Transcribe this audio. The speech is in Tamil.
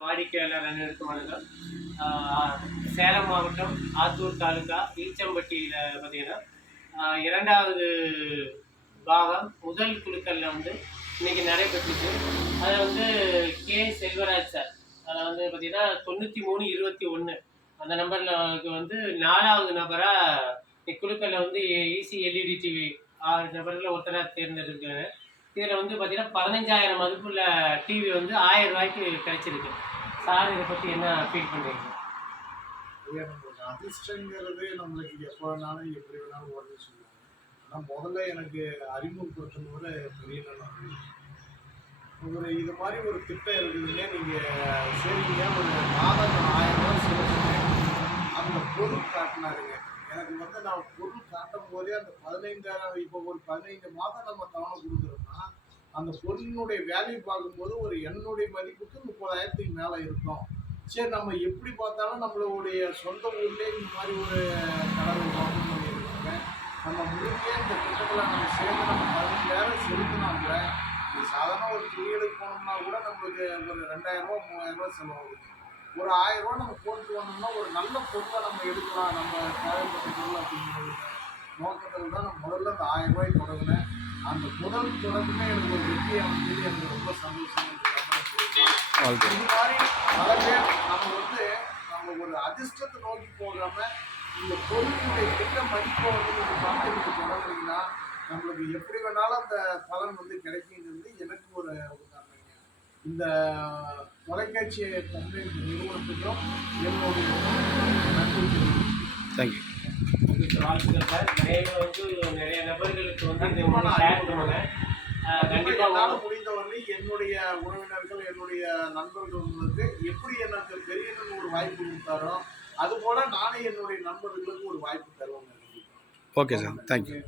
வாடிக்கையாளர் அனைவருக்கும் வணக்கம். சேலம் மாவட்டம் ஆத்தூர் தாலுகா ஈச்சம்பட்டியில் பார்த்தீங்கன்னா 2வது பாகம் முதல் குழுக்களில் வந்து இன்னைக்கு நடைபெற்றுச்சு. அதில் வந்து கே செல்வராஜ் சார் அதில் வந்து பார்த்தீங்கன்னா 9321 அந்த நம்பரில் வந்து 4வது நபராக இக்குழுக்களில் வந்து ஈசி எல்இடி டிவி 6 நபரில் ஒருத்தராக தேர்ந்தெடுக்கிறாரு. இதில் வந்து பார்த்தீங்கன்னா 15,000 மதிப்புள்ள டிவி வந்து 1000 ரூபாய்க்கு கிடைச்சிருக்கு. சார் இதை பற்றி என்ன ஃபீல் பண்ணுறீங்க? நம்மளுக்கு அதிர்ஷ்டங்கிறது நம்மளுக்கு எப்போ வேணாலும் எப்படி வேணாலும் வருதுன்னு சொல்லுவாங்க. ஆனால் முதல்ல எனக்கு அறிமுகப்படுத்தினோட பெரிய நன்றி. இது மாதிரி ஒரு திட்டம் இருக்குதுங்க. நீங்கள் சரிங்க ஒரு மாதம் 1000 ரூபா செலுத்துங்க. அந்த பொருள் காட்டினாருங்க. எனக்கு வந்து நான் பொருள் காட்டும் போதே அந்த 15,000 இப்போ ஒரு 15 மாதம் நம்ம தவணை கொடுக்குறோம்னா அந்த பொருளினுடைய வேல்யூ பார்க்கும்போது ஒரு என்னுடைய மதிப்புக்கு 30,000க்கு மேலே இருக்கும். சரி, நம்ம எப்படி பார்த்தாலும் நம்மளுடைய சொந்த ஊர்லேயே இந்த மாதிரி ஒரு கடவுள் ஓப்பன் பண்ணியிருக்காங்க. நம்ம முழுமையாக இந்த திட்டத்தில் நம்ம சேர்ந்து நம்ம 15,000 செலுத்தினா கூட சாதாரண ஒரு துணியலுக்கு போனோம்னா கூட நம்மளுக்கு ஒரு 2,000 ரூபா 3,000 ரூபா செலவாகுது. ஒரு 1000 ரூபா நம்ம போட்டு வந்தோம்னா ஒரு நல்ல பொருளை நம்ம எடுக்கலாம். நம்ம தேவைப்பட்ட பொருள் அப்படிங்கிறது நோக்கத்தில் தான் நான் முதல்ல அந்த 1000 ரூபாய் தொடங்கினேன். அந்த முதல் தொடக்கமே எனக்கு ஒரு வெற்றி அமைஞ்சது. எனக்கு ரொம்ப சந்தோஷம். இது மாதிரி பல பேர் நம்ம ஒரு அதிர்ஷ்டத்தை நோக்கி போகாம இந்த பொருளுடைய திட்ட மதிப்பை வந்து நீங்க பார்த்து தொடங்குனீங்கன்னா நம்மளுக்கு எப்படி வேணாலும் அந்த பலன் வந்து கிடைக்குங்கிறது எனக்கு ஒரு உதாரணங்க. இந்த தொலைக்காட்சி தன்மை நிறுவனத்துக்கும் என்னுடைய நன்றி. தேங்க்யூ. வாழ்த்துக்கள் சார். நிறைய நபர்களுக்கு வந்து ஷேர் பண்ணுவாங்க. கண்டிப்பாக முடிந்தவரை என்னுடைய உறவினர்கள் என்னுடைய நண்பர்களுக்கு எப்படி எனக்கு பெரியன்னு ஒரு வாய்ப்பு கொடுத்தாரோ அதுபோல நானே என்னுடைய நண்பர்களுக்கு ஒரு வாய்ப்பு தருவேன். Okay sir, thank you.